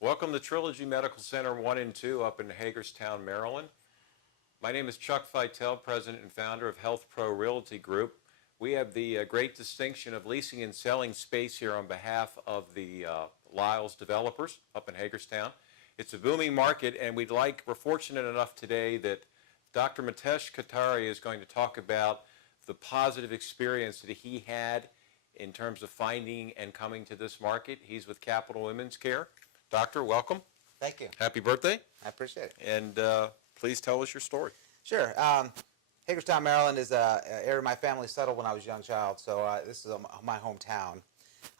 Welcome to Trilogy Medical Center 1 and 2 up in Hagerstown, Maryland. My name is Chuck Feitel, President and founder of Health Pro Realty Group. We have the great distinction of leasing and selling space here on behalf of the Lyles developers up in Hagerstown. It's a booming market, and we're fortunate enough today that Dr. Mitesh Kothari is going to talk about the positive experience that he had in terms of finding and coming to this market. He's with Capital Women's Care. Doctor, welcome. Thank you. Happy birthday. I appreciate it. And please tell us your story. Sure. Hagerstown, Maryland is an area my family settled when I was a young child, so this is my hometown.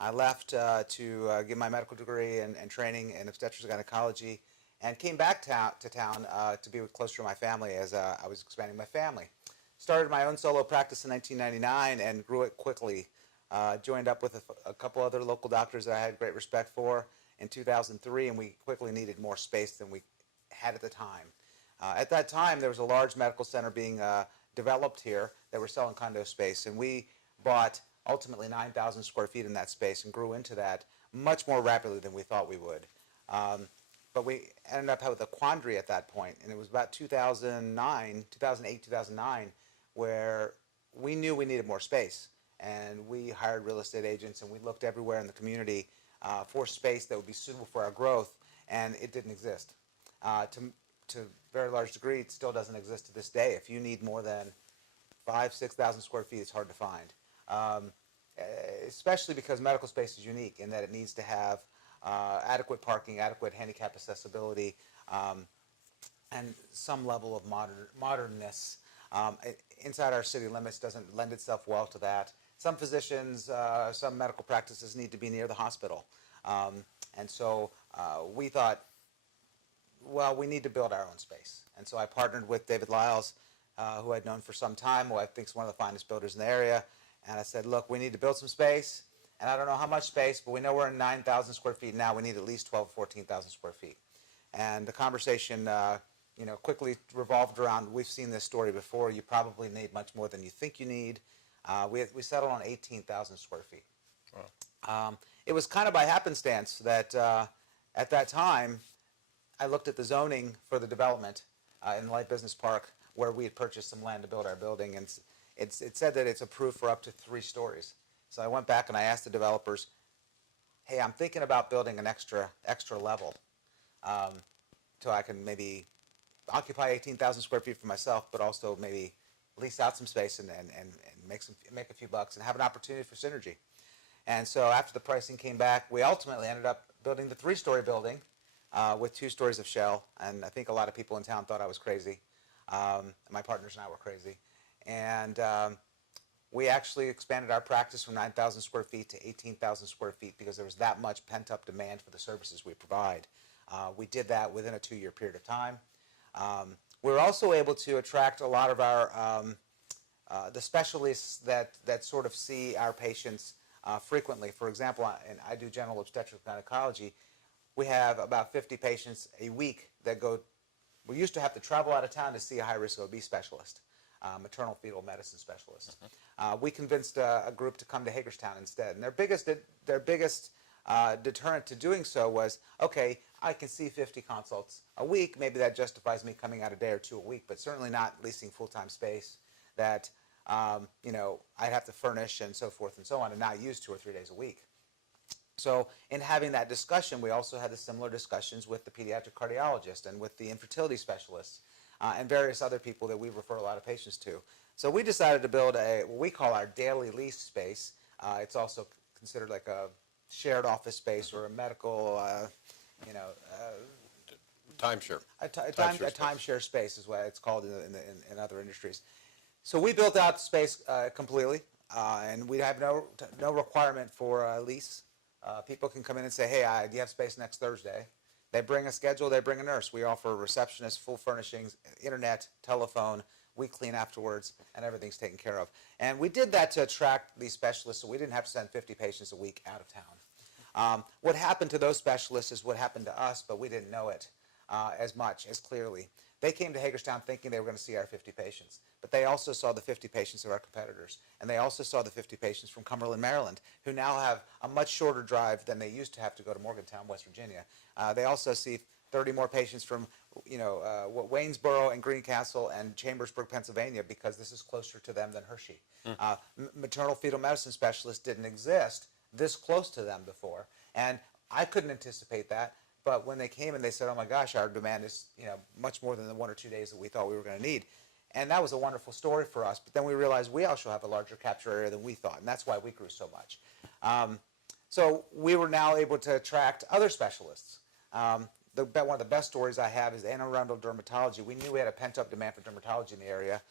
I left to get my medical degree and training in obstetrics and gynecology, and came back to town to be closer to my family as I was expanding my family. Started my own solo practice in 1999 and grew it quickly. Joined up with a couple other local doctors that I had great respect for in 2003, and we quickly needed more space than we had at the time. At that time, there was a large medical center being developed here that were selling condo space, and we bought ultimately 9,000 square feet in that space and grew into that much more rapidly than we thought we would. But we ended up with a quandary at that point, and it was about 2008, 2009, where we knew we needed more space, and we hired real estate agents, and we looked everywhere in the community for space that would be suitable for our growth, and it didn't exist. To a very large degree, it still doesn't exist to this day. If you need more than 5,000 to 6,000 square feet, it's hard to find, especially because medical space is unique in that it needs to have adequate parking, adequate handicap accessibility, and some level of modernness. Inside our city limits doesn't lend itself well to that. Some physicians, some medical practices need to be near the hospital. And so we thought, well, we need to build our own space. And so I partnered with David Lyles, who I'd known for some time, who I think is one of the finest builders in the area. And I said, look, we need to build some space. And I don't know how much space, but we know we're in 9,000 square feet now. We need at least 12,000 to 14,000 square feet. And the conversation quickly revolved around, we've seen this story before, you probably need much more than you think you need. We settled on 18,000 square feet. Wow. It was kind of by happenstance that at that time, I looked at the zoning for the development in the Light Business Park where we had purchased some land to build our building, and it said that it's approved for up to 3 stories. So I went back and I asked the developers, hey, I'm thinking about building an extra level so I can maybe occupy 18,000 square feet for myself, but also maybe lease out some space and make a few bucks and have an opportunity for synergy. And so after the pricing came back, we ultimately ended up building the 3-story building with 2 stories of shell. And I think a lot of people in town thought I was crazy. My partners and I were crazy. And we actually expanded our practice from 9,000 square feet to 18,000 square feet because there was that much pent-up demand for the services we provide. We did that within a 2-year period of time. We're also able to attract a lot of our the specialists that sort of see our patients frequently. For example, and I do general obstetrics and gynecology. We have about 50 patients a week that go. We used to have to travel out of town to see a high-risk OB specialist, maternal fetal medicine specialist. We convinced a group to come to Hagerstown instead, and their biggest deterrent to doing so was, okay, I can see 50 consults a week. Maybe that justifies me coming out a day or 2 a week, but certainly not leasing full-time space that I'd have to furnish and so forth and so on, and not use 2 or 3 days a week. So in having that discussion, we also had the similar discussions with the pediatric cardiologist and with the infertility specialists and various other people that we refer a lot of patients to. So we decided to build what we call our daily lease space. It's also considered like a shared office space or a medical, Timeshare. A timeshare space is what it's called in other industries. So we built out the space completely, and we have no requirement for a lease. People can come in and say, hey, do you have space next Thursday? They bring a schedule, they bring a nurse. We offer receptionists, full furnishings, internet, telephone. We clean afterwards, and everything's taken care of. And we did that to attract these specialists so we didn't have to send 50 patients a week out of town. What happened to those specialists is what happened to us, but we didn't know it as clearly. They came to Hagerstown thinking they were going to see our 50 patients, but they also saw the 50 patients of our competitors, and they also saw the 50 patients from Cumberland, Maryland, who now have a much shorter drive than they used to have to go to Morgantown, West Virginia. They also see 30 more patients from, Waynesboro and Greencastle and Chambersburg, Pennsylvania, because this is closer to them than Hershey. Maternal fetal medicine specialists didn't exist this close to them before, and I couldn't anticipate that. But when they came and they said, "Oh my gosh, our demand is much more than the 1 or 2 days that we thought we were going to need," and that was a wonderful story for us. But then we realized we also have a larger capture area than we thought, and that's why we grew so much. So we were now able to attract other specialists. One of the best stories I have is in Arundel Dermatology. We knew we had a pent-up demand for dermatology in the area.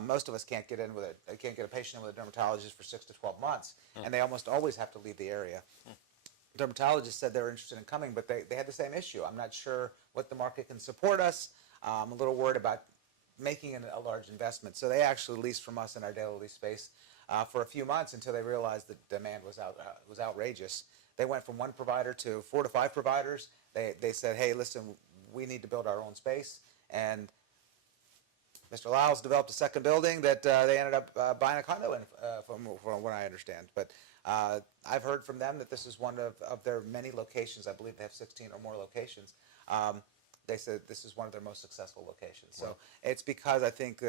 Most of us can't get a patient in with a dermatologist for 6 to 12 months, and they almost always have to leave the area. Dermatologists said they were interested in coming, but they had the same issue. I'm not sure what the market can support us. I'm a little worried about making a large investment. So they actually leased from us in our daily lease space for a few months until they realized the demand was outrageous. They went from 1 provider to 4 to 5 providers. They said, "Hey, listen, we need to build our own space." And Mr. Lyles developed a second building that they ended up buying a condo in, from what I understand. But I've heard from them that this is one of their many locations. I believe they have 16 or more locations. They said this is one of their most successful locations. So it's because I think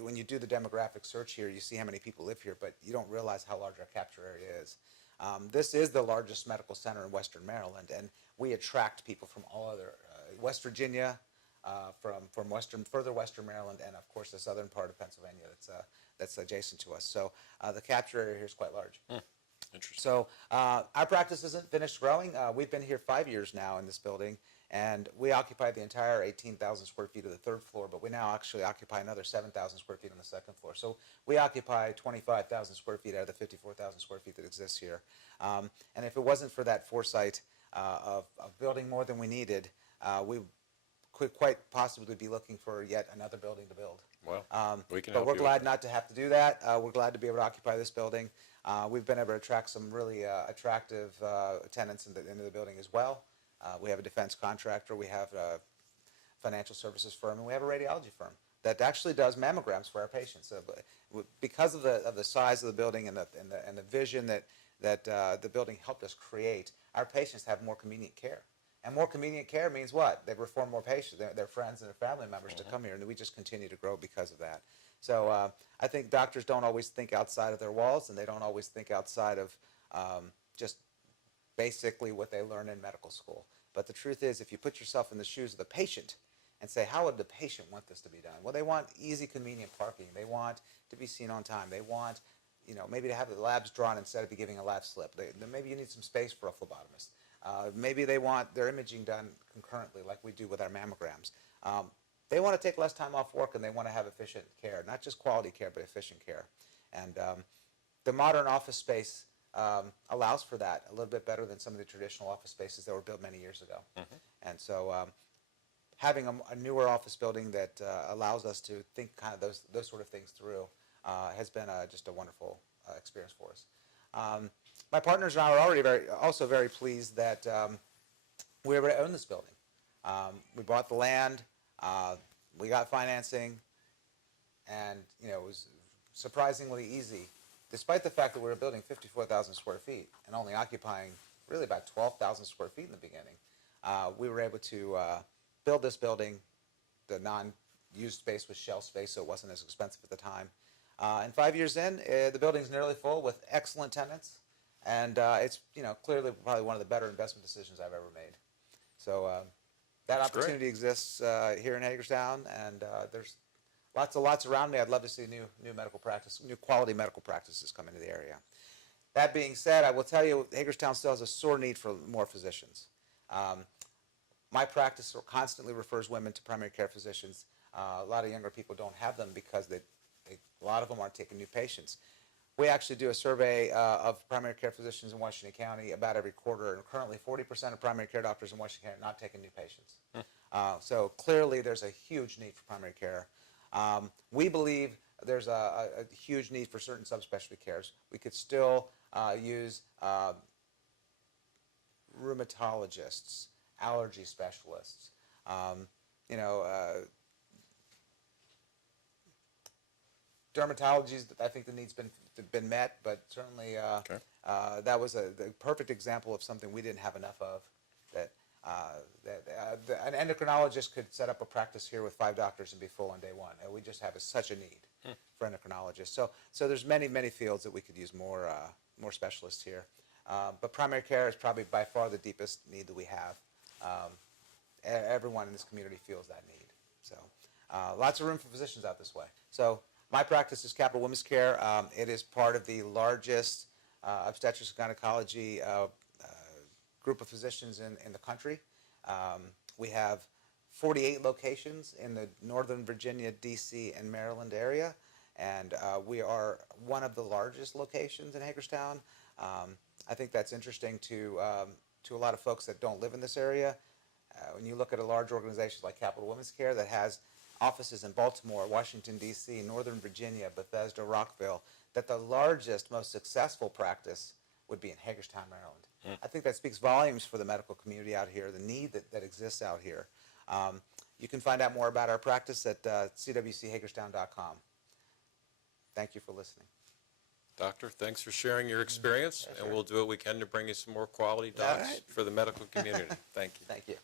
when you do the demographic search here, you see how many people live here, but you don't realize how large our capture area is. This is the largest medical center in Western Maryland, and we attract people from all other West Virginia, from further Western Maryland, and of course the southern part of Pennsylvania that's adjacent to us. So the capture area here is quite large. Interesting. So our practice isn't finished growing. We've been here 5 years now in this building, and we occupy the entire 18,000 square feet of the 3rd floor, but we now actually occupy another 7,000 square feet on the 2nd floor. So we occupy 25,000 square feet out of the 54,000 square feet that exists here. And if it wasn't for that foresight of building more than we needed, we could quite possibly be looking for yet another building to build. Well, we can but help we're you glad with not to have to do that. We're glad to be able to occupy this building. We've been able to attract some really attractive tenants into the building as well. We have a defense contractor, we have a financial services firm, and we have a radiology firm that actually does mammograms for our patients. So, because of the size of the building and the vision that the building helped us create, our patients have more convenient care. And more convenient care means what? They refer more patients, their friends and their family members to come here, and we just continue to grow because of that. So I think doctors don't always think outside of their walls, and they don't always think outside of just basically what they learn in medical school. But the truth is, if you put yourself in the shoes of the patient and say, how would the patient want this to be done? Well, they want easy, convenient parking. They want to be seen on time. They want, maybe to have the labs drawn instead of giving a lab slip. Maybe you need some space for a phlebotomist. Maybe they want their imaging done concurrently like we do with our mammograms. They want to take less time off work, and they want to have efficient care, not just quality care, but efficient care. And the modern office space allows for that a little bit better than some of the traditional office spaces that were built many years ago. And so having a newer office building that allows us to think kind of those sort of things through has been just a wonderful experience for us. My partners and I are already also very pleased that we were able to own this building. We bought the land, we got financing, and it was surprisingly easy, despite the fact that we were building 54,000 square feet and only occupying really about 12,000 square feet in the beginning. We were able to build this building. The non-used space was shell space, so it wasn't as expensive at the time. And 5 years in, the building's nearly full with excellent tenants. And it's clearly probably one of the better investment decisions I've ever made. So that opportunity exists here in Hagerstown, and there's lots around me. I'd love to see new quality medical practices come into the area. That being said, I will tell you, Hagerstown still has a sore need for more physicians. My practice constantly refers women to primary care physicians. A lot of younger people don't have them because a lot of them aren't taking new patients. We actually do a survey of primary care physicians in Washington County about every quarter, and currently 40% of primary care doctors in Washington County are not taking new patients. So clearly there's a huge need for primary care. We believe there's a huge need for certain subspecialty cares. We could still use rheumatologists, allergy specialists, dermatology, I think the need's been met, but certainly that was the perfect example of something we didn't have enough of. An endocrinologist could set up a practice here with 5 doctors and be full on day one. And we just have such a need for endocrinologists. So there's many fields that we could use more specialists here. But primary care is probably by far the deepest need that we have. Everyone in this community feels that need. So lots of room for physicians out this way. So my practice is Capital Women's Care. It is part of the largest obstetrics and gynecology group of physicians in the country. We have 48 locations in the Northern Virginia, D.C., and Maryland area, and we are one of the largest locations in Hagerstown. I think that's interesting to a lot of folks that don't live in this area. When you look at a large organization like Capital Women's Care that has offices in Baltimore, Washington, D.C., Northern Virginia, Bethesda, Rockville, that the largest, most successful practice would be in Hagerstown, Maryland. I think that speaks volumes for the medical community out here, the need that exists out here. You can find out more about our practice at cwchagerstown.com. Thank you for listening. Doctor, thanks for sharing your experience, and we'll do what we can to bring you some more quality docs for the medical community. Thank you. Thank you.